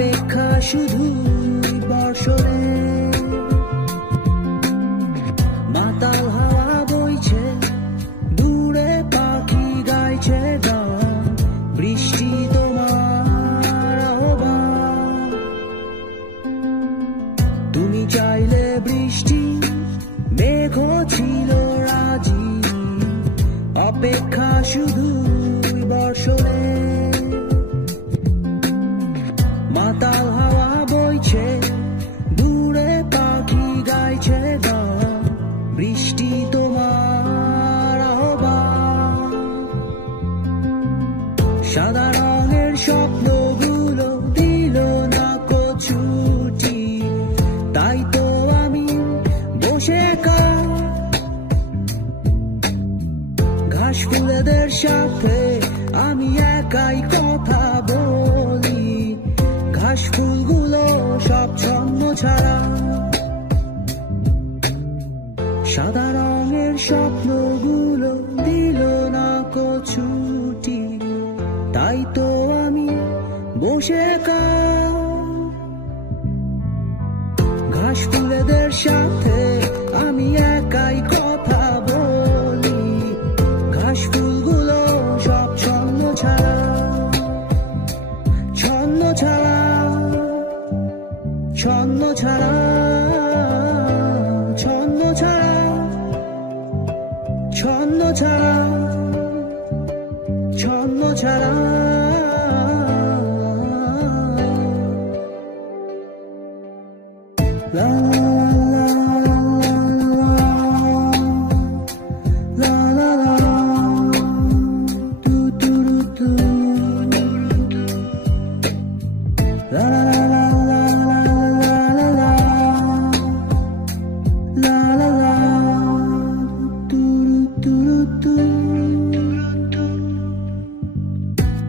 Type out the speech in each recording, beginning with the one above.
অপেক্ষা শুধু বর্ষণে মাতাল হাওয়া বইছে দূরে পাখি গাইছে গান বৃষ্টি তোমার আহ্বান তুমি চাইলে বৃষ্টি মেঘ ছিল রাজি অপেক্ষা শুধু বর্ষণে মাতাল হাওয়া বইছে দূরে পাখি গাইছে গান বৃষ্টি তোমার আহ্বান সাদা রঙের স্বপ্নগুলো দিল না ছুটি তাই তো আমি বসে ঘাস ফুলেদের সাথে আমি একাই কথা বলি ঘাস ফুলগুলো সব ছন্ন ছাড়া সাদা রঙের স্বপ্নগুলো দিল না ছুটি তাই তো আমি বসে ঘাস ফুলেদের সাথে আমি একাই কথা বলি ঘাস ফুলগুলো সব ছন্ন ছাড়া ছন্ন ছাড়া ছন্ন ছাড়া ছন্ন ছাড়া ছন্ন ছাড়া ছন্ন ছাড়া la la la la do do do la la la la la la la la la do do do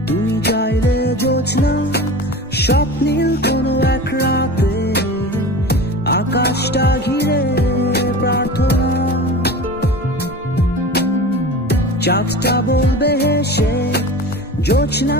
তুমি চাইলে জোছনা স্বপ্নীল কোনো এক রাতে আকাশটা ঘিরে প্রার্থনা চাঁদটা বলবে হেসে জোছনা